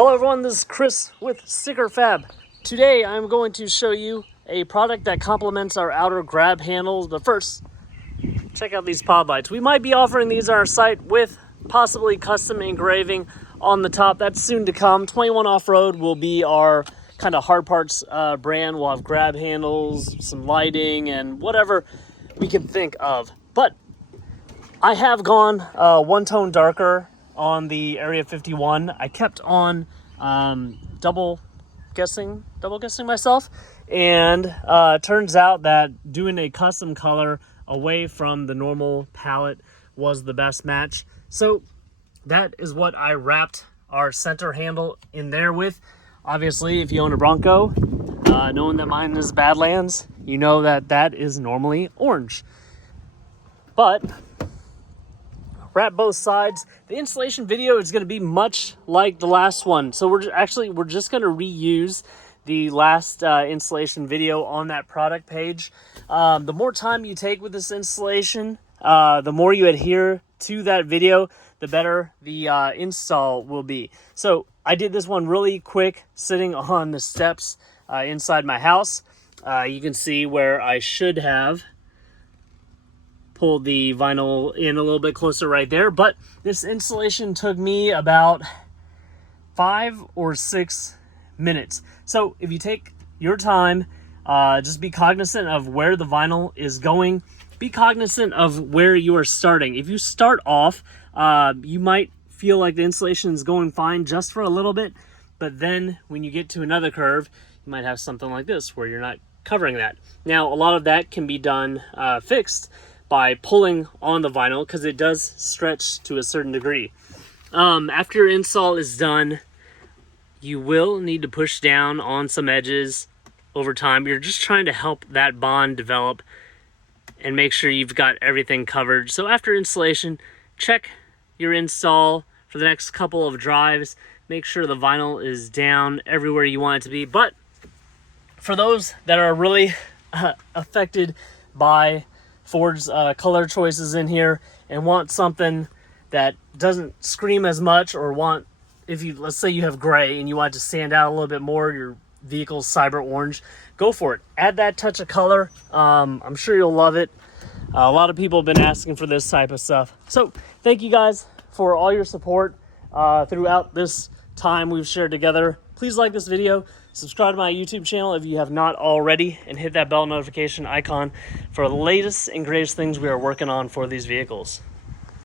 Hello everyone, this is Chris with Sticker Fab. Today I'm going to show you a product that complements our outer grab handles, but first, check out these pod lights. We might be offering these on our site with possibly custom engraving on the top. That's soon to come. 21 Off-Road will be our kind of hard parts brand. We'll have grab handles, some lighting, and whatever we can think of. But I have gone one tone darker on the Area 51. I kept on double guessing myself, and turns out that doing a custom color away from the normal palette was the best match. So that is what I wrapped our center handle in there with. Obviously, if you own a Bronco, knowing that mine is Badlands, you know that that is normally orange. But wrap both sides. The installation video is going to be much like the last one. So we're just going to reuse the last installation video on that product page. The more time you take with this installation, the more you adhere to that video, the better the install will be. So I did this one really quick, sitting on the steps inside my house. You can see where I should have pulled the vinyl in a little bit closer right there, but this installation took me about 5 or 6 minutes. So if you take your time, just be cognizant of where the vinyl is going. Be cognizant of where you are starting. If you start off, you might feel like the installation is going fine just for a little bit, but then when you get to another curve, you might have something like this where you're not covering that. Now, a lot of that can be done fixed by pulling on the vinyl, because it does stretch to a certain degree. After your install is done, you will need to push down on some edges over time. You're just trying to help that bond develop and make sure you've got everything covered. So after installation, check your install for the next couple of drives. Make sure the vinyl is down everywhere you want it to be. But for those that are really affected by Ford's color choices in here and want something that doesn't scream as much, or want, if you, let's say you have gray and you want it to stand out a little bit more, your vehicle's cyber orange, go for it. Add that touch of color. I'm sure you'll love it. A lot of people have been asking for this type of stuff. So thank you guys for all your support throughout this time we've shared together. Please like this video, subscribe to my YouTube channel if you have not already, and hit that bell notification icon for the latest and greatest things we are working on for these vehicles.